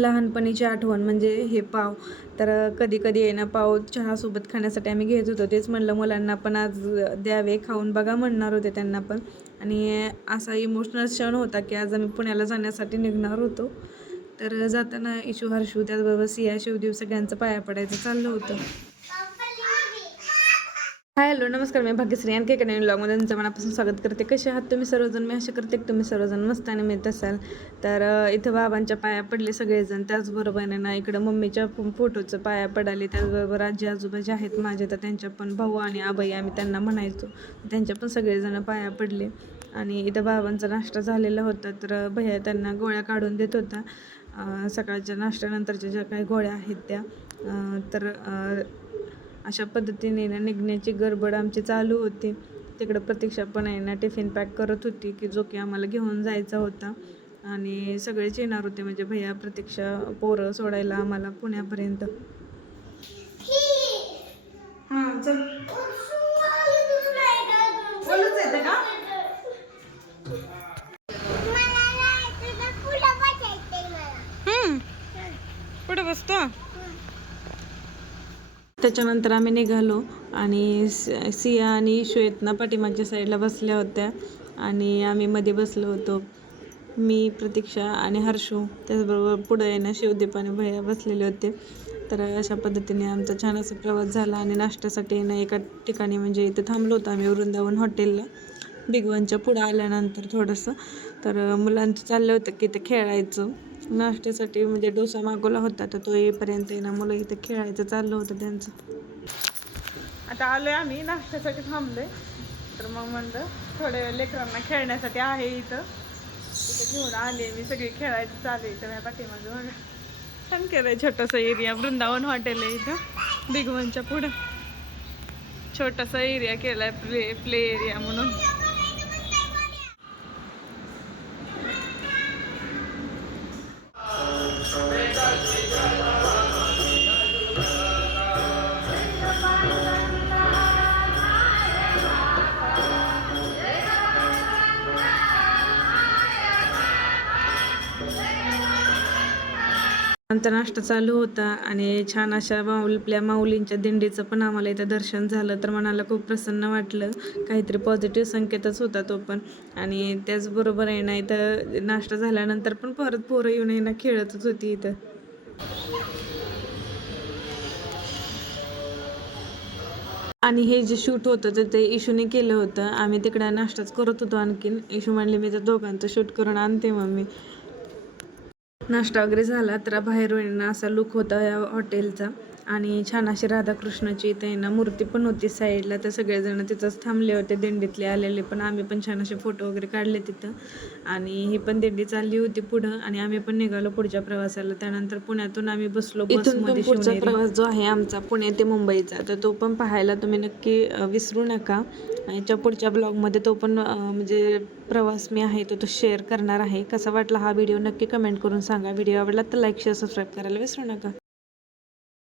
लहानपणीची आठवण म्हणजे हे पाव. तर कधी कधी आहे ना पाव चहासोबत खाण्यासाठी आम्ही घेत होतो. तेच म्हणलं मुलांना पण आज द्यावे, खाऊन बघा म्हणणार होते त्यांना पण. आणि असा इमोशनल क्षण होता की आज आम्ही पुण्याला जाण्यासाठी निघणार होतो. तर जाताना इशू, हर्षू, त्याचबरोबर सिया, शिवदेव सगळ्यांचं पाया पडायचं चाललं होतं. हाय हॅलो नमस्कार, मी भाग्यश्री आणखी एका नवीन ब्लॉगमध्ये तुमचं मनापासून स्वागत करते. कसे आहात तुम्ही सर्वजण? मी आशा करते की तुम्ही सर्वजण मस्त आणि मिळत असाल. तर इथं बाबांच्या पाया पडले सगळेजण. त्याचबरोबर ना इकडं मम्मीच्या फोटोचं पाया पडाले. त्याचबरोबर आजी आजोबा जे आहेत माझे, तर त्यांच्या पण भाऊ आणि आबाई आम्ही त्यांना म्हणायचो, त्यांच्या पण सगळेजण पाया पडले. आणि इथं बाबांचा नाश्ता झालेला होता. तर भैया त्यांना गोळ्या काढून देत होता. सकाळच्या नाश्त्यानंतरच्या ज्या काही गोळ्या आहेत त्या. तर अशा पद्धतीने ना निघण्याची गडबड आमची चालू होती. तिकडं प्रतीक्षा पण आहे ना टिफिन पॅक करत होती की जो की आम्हाला घेऊन जायचा होता. आणि सगळेच येणार होते म्हणजे भैया, प्रतीक्षा, पोरं सोडायला आम्हाला पुण्यापर्यंत. हां चल. बोलच येते का? पुढे बसतो. त्याच्यानंतर आम्ही निघालो आणि सिया आणि इशू आहेत ना पाठीमागच्या साईडला बसल्या होत्या आणि आम्ही मध्ये बसलो होतो. मी, प्रतीक्षा आणि हर्षू, त्याचबरोबर पुढं आहे ना शिवदीप आणि भैया बसलेले होते. तर अशा पद्धतीने आमचा छान असा प्रवास झाला. आणि नाश्त्यासाठी ना एका ठिकाणी म्हणजे इथं थांबलो होतो आम्ही वृंदावन हॉटेलला. बिग वनच्या पुढं आल्यानंतर थोडंसं तर मुलांचं चाललं होतं की इथं खेळायचं. नाश्त्यासाठी म्हणजे डोसा मागवला होता, तर तो येईपर्यंत ना मुलं इथं खेळायचं चाललं होतं त्यांचं. आता आलोय आम्ही नाश्त्यासाठी थांबलोय. तर मग म्हणलं थोड्या वेळ लेकरांना खेळण्यासाठी आहे इथं घेऊन आले मी. सगळी खेळायचं चालू आहे. तर पाठीमागं बघा छान केलंय छोटासा एरिया. वृंदावन हॉटेल आहे इथं बिग वनच्या पुढं. छोटासा एरिया केलाय प्ले एरिया म्हणून. आमचा नाश्ता चालू होता आणि छान अशा आपल्या माऊलींच्या दिंडीचं पण आम्हाला इथं दर्शन झालं. तर मनाला खूप प्रसन्न वाटलं. काहीतरी पॉझिटिव्ह संकेतच होता तो पण. आणि त्याचबरोबर आहे ना इथं नाश्ता झाल्यानंतर पण परत पोरं येऊन आहे ना खेळतच होती इथं. आणि हे जे शूट होतं तर ते इशूने केलं होतं. आम्ही तिकडे नाश्ताच करत होतो. आणखीन इशू म्हणले मी तर दोघांचं शूट करून आणते मम्मी. नाश्ता वगैरे झाला तर बाहेरून असा लुक होता या हॉटेलचा. आणि छान अशी राधाकृष्णाची इथे ना मूर्ती पण होती साईडला. तर सगळेजण तिथंच थांबले होते दिंडीतले आलेले पण. आम्ही पण छान असे फोटो वगैरे काढले तिथं. आणि ही पण दिंडी चालली होती पुढं आणि आम्ही पण निघालो पुढच्या प्रवासाला. त्यानंतर पुण्यातून आम्ही बसलो बसमध्ये. पुढचा प्रवास जो आहे आमचा पुणे ते मुंबईचा, तर तो पण पाहायला तुम्ही नक्की विसरू नका. याच्या पुढच्या ब्लॉगमध्ये तो पण म्हणजे प्रवास मी आहे तो शेअर करणार आहे. कसा वाटला हा व्हिडिओ नक्की कमेंट करून सांगा. व्हिडिओ आवडला तर लाईक, शेअर, सबस्क्राईब करायला विसरू नका.